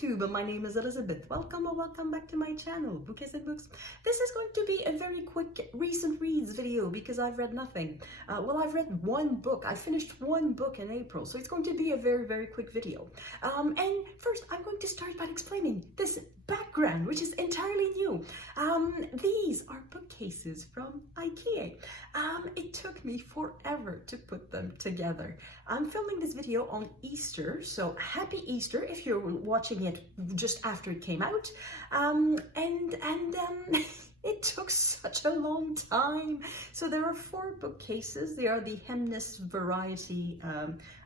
YouTube. My name is Elizabeth. Welcome or welcome back to my channel, Bookcases and Books. This is going to be a very quick recent reads video because I've read nothing. I've read one book. I finished one book in April, so it's going to be a very quick video. And first, I'm going to start by explaining this background, which is entirely new. These are bookcases from IKEA. It took me forever to put them together. I'm filming this video on Easter, so happy Easter if you're watching it just after it came out. It took such a long time. So there are 4 bookcases. They are the Hemnes variety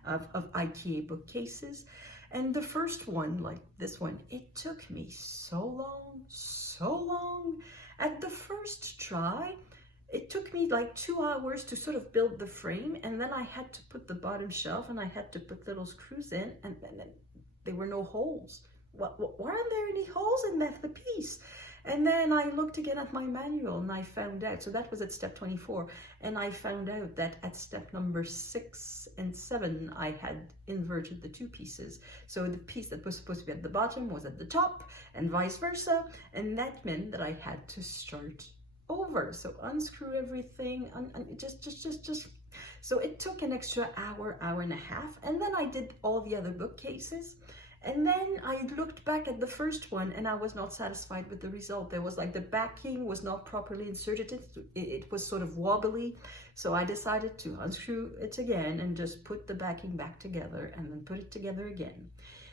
of IKEA bookcases. And the first one, like this one, it took me so long. At the first try, it took me like 2 hours to sort of build the frame, and then I had to put the bottom shelf and I had to put little screws in, and then there were no holes. Why aren't there any holes in the piece? And then I looked again at my manual and I found out, so that was at step 24, and I found out that at step number 6 and 7, I had inverted the 2 pieces. So the piece that was supposed to be at the bottom was at the top and vice versa. And that meant that I had to start over. So unscrew everything, so it took an extra hour and a half. And then I did all the other bookcases. And then I looked back at the first one and I was not satisfied with the result. There was like the backing was not properly inserted. It was sort of wobbly. So I decided to unscrew it again and just put the backing back together and then put it together again.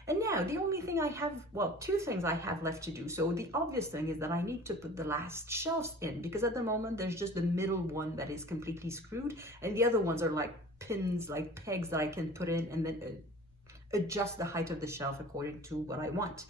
And now the only thing I have, well, 2 things I have left to do. So the obvious thing is that I need to put the last shelves in, because at the moment there's just the middle one that is completely screwed. And the other ones are like pins, like pegs that I can put in and then adjust the height of the shelf according to what I want.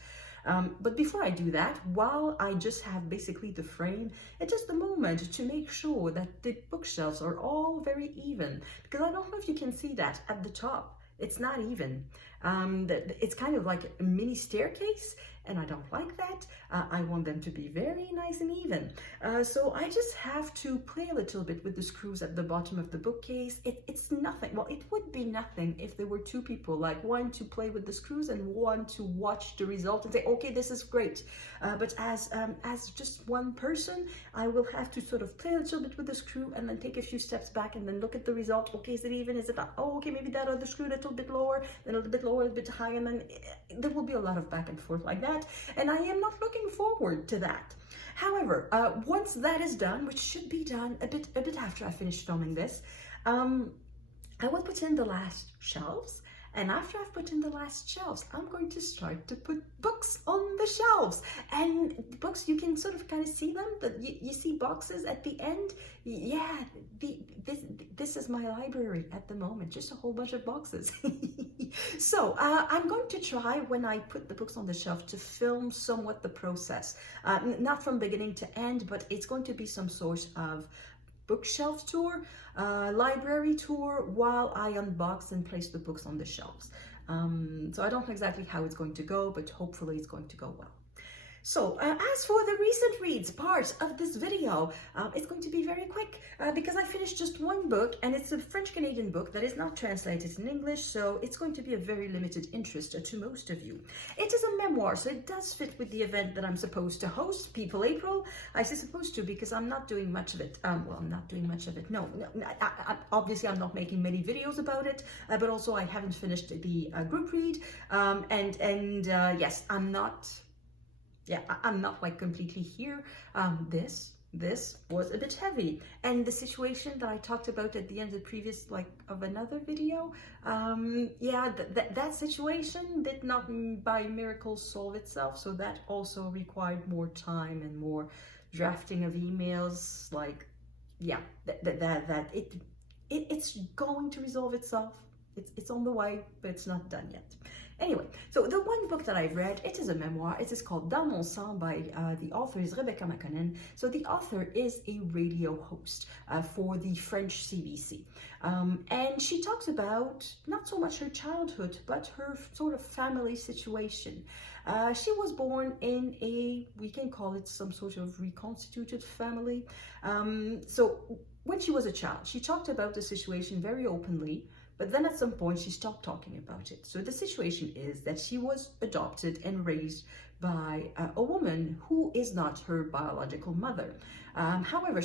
But before I do that, while I just have basically the frame, it's just a moment to make sure that the bookshelves are all very even, because I don't know if you can see that at the top. It's not even. It's kind of like a mini staircase, and I don't like that. I want them to be very nice and even. So I just have to play a little bit with the screws at the bottom of the bookcase. It's nothing. Well, it would be nothing if there were 2 people, like one to play with the screws and one to watch the result and say, okay, this is great. But as just one person, I will have to sort of play a little bit with the screw and then take a few steps back and then look at the result. Okay, is it even? Is it not? Oh, okay, maybe that other screw a little bit lower, then a little bit lower, a bit higher, and then there will be a lot of back and forth like that. And I am not looking forward to that. However, once that is done, which should be done a bit after I finish filming this, I will put in the last shelves. And after I've put in the last shelves, I'm going to start to put books on the shelves. And books, you can sort of kind of see them. You see boxes at the end. Yeah, this is my library at the moment, just a whole bunch of boxes. So I'm going to try, when I put the books on the shelf, to film somewhat the process. Not from beginning to end, but it's going to be some sort of bookshelf tour, library tour, while I unbox and place the books on the shelves. So I don't know exactly how it's going to go, but hopefully it's going to go well. So as for the recent reads part of this video, it's going to be very quick because I finished just one book, and it's a French-Canadian book that is not translated in English, so it's going to be a very limited interest to most of you. It is a memoir, so it does fit with the event that I'm supposed to host, People April. I say supposed to because I'm not doing much of it. Well, I'm not doing much of it. No, obviously I'm not making many videos about it, but also I haven't finished the group read, yes, I'm not like completely here. This was a bit heavy, and the situation that I talked about at the end of the previous, of another video, that situation did not by miracle solve itself, so that also required more time and more drafting of emails. It's going to resolve itself. It's on the way, but it's not done yet. Anyway, so the one book that I've read, it is a memoir. It is called Dans mon sang by the author is Makonnen. So the author is a radio host for the French CBC. And she talks about not so much her childhood, but her sort of family situation. She was born in we can call it some sort of reconstituted family. So when she was a child, she talked about the situation very openly, But then at some point she stopped talking about it. So the situation is that she was adopted and raised by a woman who is not her biological mother. However,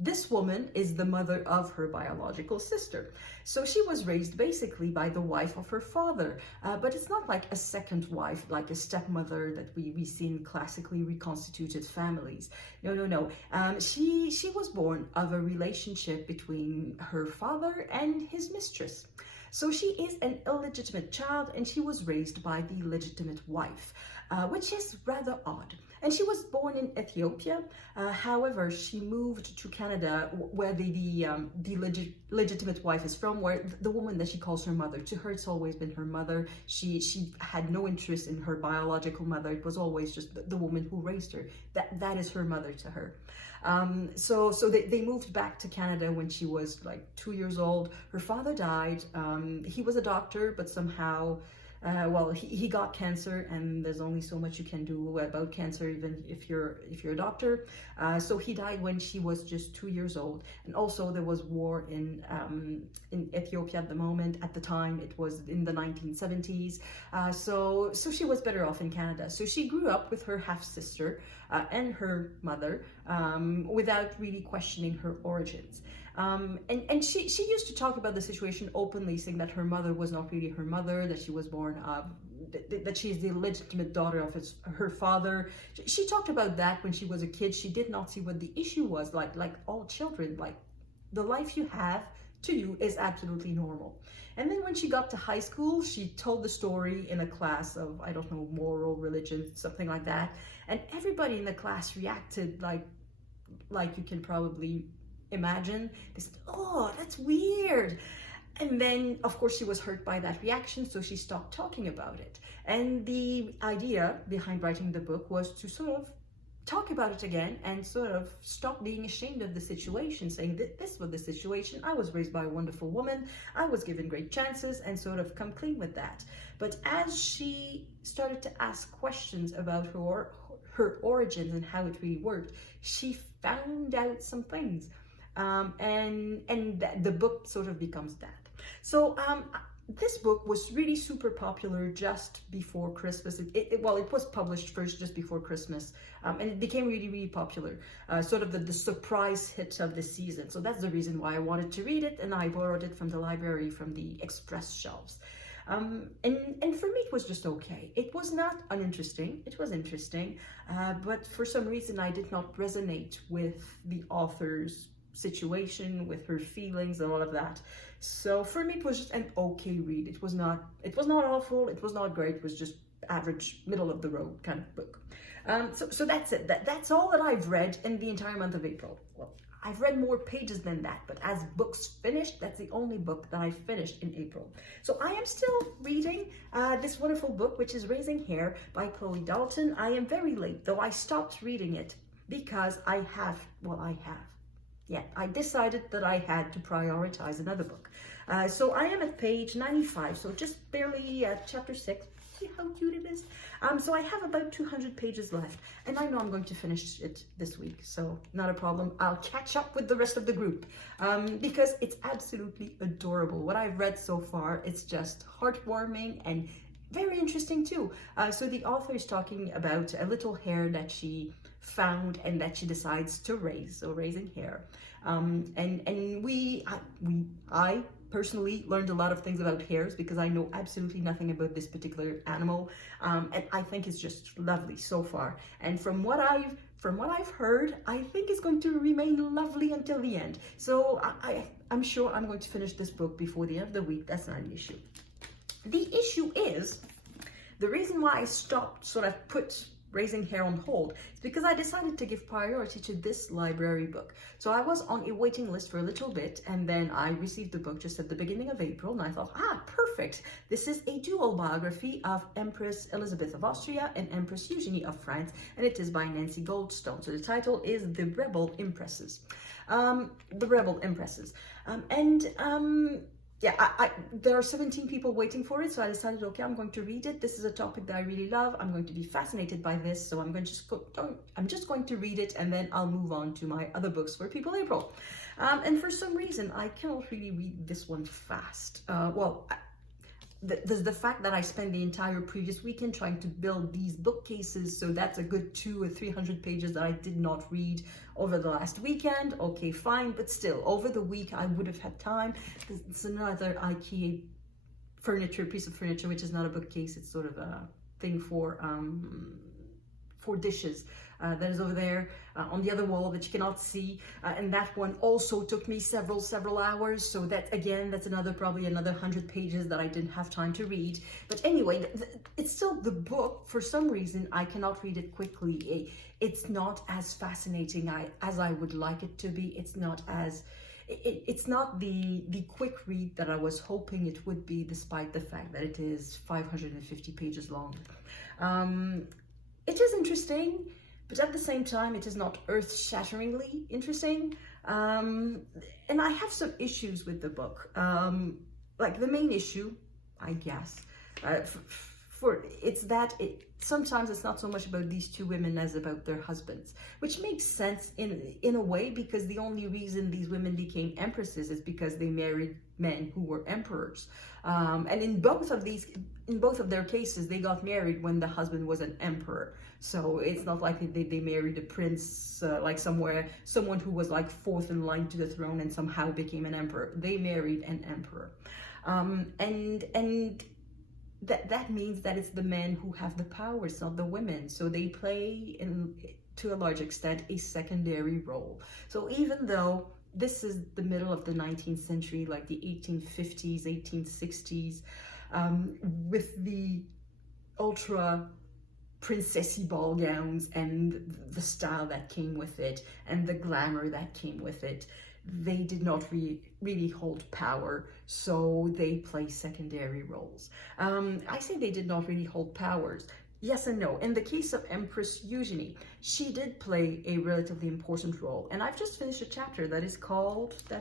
this woman is the mother of her biological sister. So she was raised basically by the wife of her father, but it's not like a second wife, like a stepmother that we see in classically reconstituted families. No. She was born of a relationship between her father and his mistress. So she is an illegitimate child, and she was raised by the legitimate wife, which is rather odd. And she was born in Ethiopia. However, she moved to Canada, where the legitimate wife is from, where the woman that she calls her mother. To her, it's always been her mother. She had no interest in her biological mother. It was always just the woman who raised her. That is her mother to her. So they moved back to Canada when she was like 2 years old. Her father died. He was a doctor, but somehow, he got cancer, and there's only so much you can do about cancer, even if you're a doctor. So he died when she was just 2 years old. And also there was war in Ethiopia at the moment. At the time, it was in the 1970s. So she was better off in Canada. So she grew up with her half sister and her mother without really questioning her origins. And she used to talk about the situation openly, saying that her mother was not really her mother, that she was born of, that she is the illegitimate daughter of her father. She talked about that when she was a kid. She did not see what the issue was, like all children, like the life you have to you is absolutely normal. And then when she got to high school, she told the story in a class of, I don't know, moral religion, something like that. And everybody in the class reacted like you can probably imagine. They said, "Oh, that's weird." And then, of course, she was hurt by that reaction, so she stopped talking about it. And the idea behind writing the book was to sort of talk about it again and sort of stop being ashamed of the situation, saying that this was the situation. I was raised by a wonderful woman. I was given great chances, and sort of come clean with that. But as she started to ask questions about her origins and how it really worked, she found out some things. And the book sort of becomes that. So this book was really super popular just before Christmas. It was published first just before Christmas, and it became really, really popular, sort of the surprise hit of the season. So that's the reason why I wanted to read it, and I borrowed it from the library, from the express shelves. And for me, it was just okay. It was not uninteresting. It was interesting, but for some reason, I did not resonate with the author's situation, with her feelings and all of that. So for me, it was just an okay read. It was not awful. It was not great. It was just average, middle of the road kind of book. So that's it. That's all that I've read in the entire month of April. Well, I've read more pages than that, but as books finished, that's the only book that I finished in April. So I am still reading this wonderful book, which is Raising Hare by Chloe Dalton. I am very late, though. I stopped reading it because I decided that I had to prioritize another book. So I am at page 95, so just barely at chapter 6. See how cute it is? So I have about 200 pages left, and I know I'm going to finish it this week, so not a problem. I'll catch up with the rest of the group, because it's absolutely adorable. What I've read so far, it's just heartwarming and very interesting too. So the author is talking about a little hare that she found and that she decides to raise, so raising hare. I personally learned a lot of things about hares because I know absolutely nothing about this particular animal, and I think it's just lovely so far. And from what I've heard, I think it's going to remain lovely until the end. So I'm sure I'm going to finish this book before the end of the week. That's not an issue. The issue is, the reason why I stopped, sort of put Raising Hare on hold, is because I decided to give priority to this library book. So I was on a waiting list for a little bit, and then I received the book just at the beginning of April, and I thought, perfect. This is a dual biography of Empress Elizabeth of Austria and Empress Eugenie of France, and it is by Nancy Goldstone. So the title is The Rebel Empresses. yeah, there are 17 people waiting for it, so I decided, okay, I'm going to read it. This is a topic that I really love. I'm going to be fascinated by this, so I'm just going to read it, and then I'll move on to my other books for People April. And for some reason, I cannot really read this one fast. There's the fact that I spent the entire previous weekend trying to build these bookcases, so that's a good 200 or 300 pages that I did not read over the last weekend. Okay, fine, but still, over the week I would have had time. It's another IKEA piece of furniture, which is not a bookcase, it's sort of a thing for dishes. That is over there on the other wall that you cannot see, and that one also took me several hours, so that again, that's probably another 100 pages that I didn't have time to read. But anyway, it's still the book. For some reason I cannot read it quickly. It's not as fascinating as I would like it to be. It's not the quick read that I was hoping it would be, despite the fact that it is 550 pages long. It is interesting, but at the same time, it is not earth-shatteringly interesting. And I have some issues with the book. Like the main issue, I guess, sometimes it's not so much about these two women as about their husbands, which makes sense in a way, because the only reason these women became empresses is because they married men who were emperors. And in both of their cases, they got married when the husband was an emperor. So it's not like they married a prince, like someone who was like fourth in line to the throne and somehow became an emperor. They married an emperor. And that means that it's the men who have the power, it's not the women. So they play, to a large extent, a secondary role. So even though this is the middle of the 19th century, like the 1850s, 1860s, with the ultra princessy ball gowns and the style that came with it and the glamour that came with it, they did not really hold power, so they play secondary roles. I say they did not really hold powers. Yes and no. In the case of Empress Eugenie, she did play a relatively important role, and I've just finished a chapter that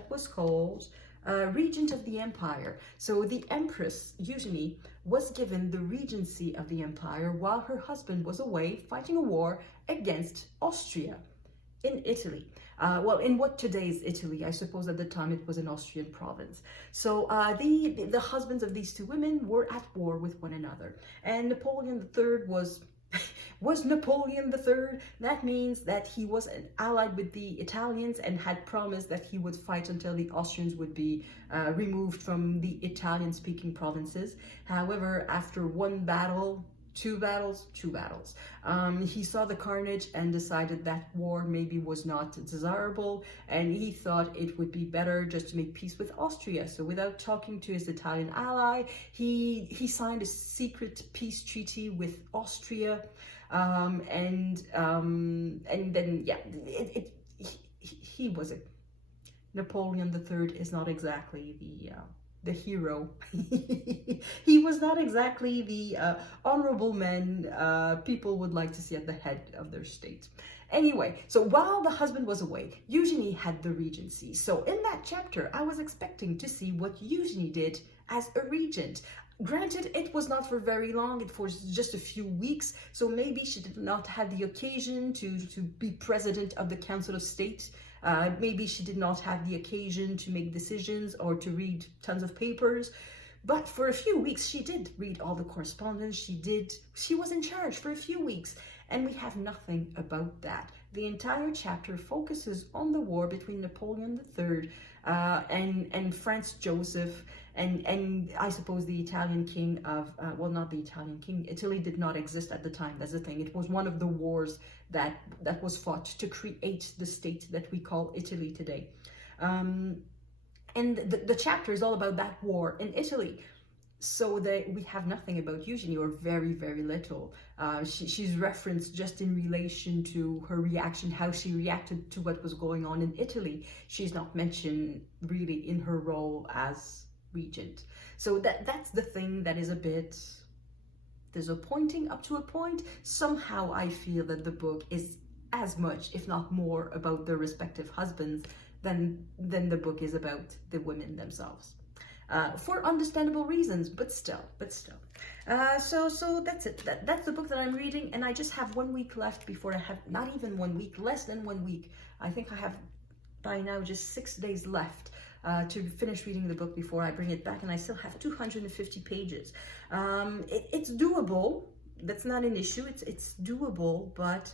was called Regent of the Empire. So the Empress Eugenie was given the regency of the empire while her husband was away fighting a war against Austria in Italy. Well, in what today is Italy. I suppose at the time it was an Austrian province. So the husbands of these two women were at war with one another. And Napoleon III was Napoleon III. That means that he was allied with the Italians and had promised that he would fight until the Austrians would be removed from the Italian-speaking provinces. However, after two battles, he saw the carnage and decided that war maybe was not desirable, and he thought it would be better just to make peace with Austria. So without talking to his Italian ally, he signed a secret peace treaty with Austria, and then he was it. Napoleon III is not exactly the hero. He was not exactly the honorable man people would like to see at the head of their state. Anyway, so while the husband was away, Eugenie had the regency. So in that chapter, I was expecting to see what Eugenie did as a regent. Granted, it was not for very long, it was just a few weeks, so maybe she did not have the occasion to be president of the Council of State. Maybe she did not have the occasion to make decisions or to read tons of papers, but for a few weeks she did read all the correspondence. She was in charge for a few weeks, and we have nothing about that. The entire chapter focuses on the war between Napoleon III and Franz Joseph, and I suppose the Italian king of, well, not the Italian king, Italy did not exist at the time, that's the thing. It was one of the wars that was fought to create the state that we call Italy today. And the chapter is all about that war in Italy. So we have nothing about Eugenie, or very, very little. She's referenced just in relation to her reaction, how she reacted to what was going on in Italy. She's not mentioned really in her role as regent. So that's the thing that is a bit disappointing up to a point. Somehow I feel that the book is as much, if not more, about their respective husbands than the book is about the women themselves. for understandable reasons, but still. So that's it. That's the book that I'm reading, and I just have 1 week left before I have, not even 1 week, less than 1 week. I think I have by now just 6 days left to finish reading the book before I bring it back, and I still have 250 pages. It's doable. That's not an issue. It's doable, but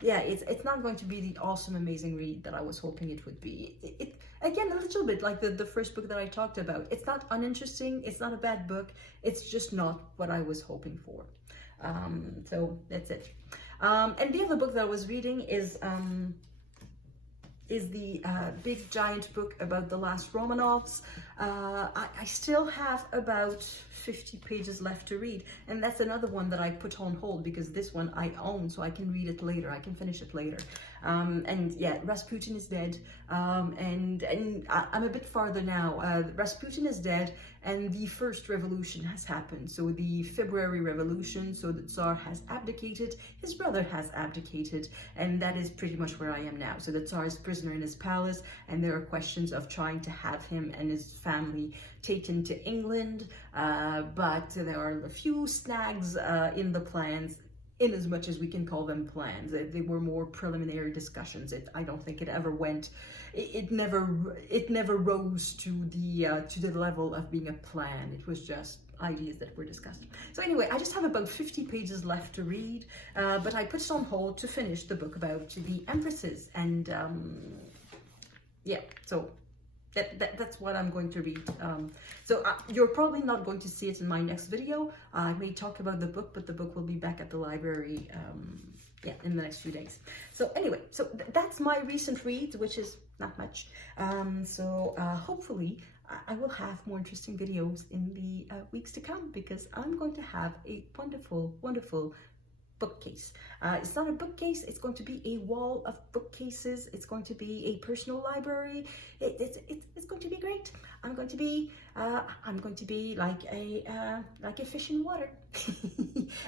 it's not going to be the awesome, amazing read that I was hoping it would be. Again, a little bit like the first book that I talked about. It's not uninteresting. It's not a bad book. It's just not what I was hoping for. So that's it. And the other book that I was reading is the big giant book about the last Romanovs. I still have about 50 pages left to read, and that's another one that I put on hold because this one I own, so I can read it later, I can finish it later. And yeah, Rasputin is dead, and I'm a bit farther now. Rasputin is dead, and the first revolution has happened. So the February Revolution, so the Tsar has abdicated, his brother has abdicated, and that is pretty much where I am now. So the Tsar is prisoner in his palace, and there are questions of trying to have him and his family taken to England, but there are a few snags in the plans, in as much as we can call them plans. They were more preliminary discussions. I don't think it ever went, it never rose to the level of being a plan. It was just ideas that were discussed. So anyway, I just have about 50 pages left to read, but I put it on hold to finish the book about the Empresses, and yeah, so that's what I'm going to read. So you're probably not going to see it in my next video. I may talk about the book, but the book will be back at the library in the next few days. So anyway, so that's my recent reads, which is not much. So hopefully I will have more interesting videos in the weeks to come, because I'm going to have a wonderful, wonderful bookcase. It's not a bookcase, it's going to be a wall of bookcases. It's going to be a personal library. It's going to be great. I'm going to be like a fish in water.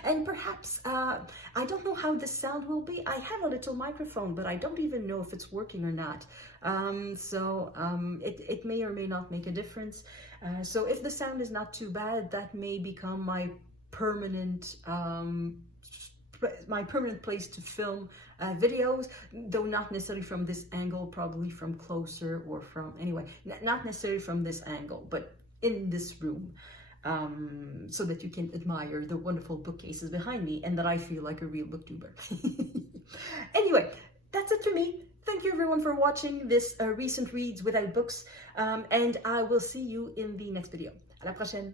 And perhaps I don't know how the sound will be. I have a little microphone, but I don't even know if it's working or not. It may or may not make a difference. So if the sound is not too bad, that may become my permanent place to film videos, though not necessarily from this angle, probably from closer, or from, anyway, not necessarily from this angle, but in this room, so that you can admire the wonderful bookcases behind me and that I feel like a real booktuber. Anyway, that's it for me. Thank you everyone for watching this recent reads without books, and I will see you in the next video. À la prochaine.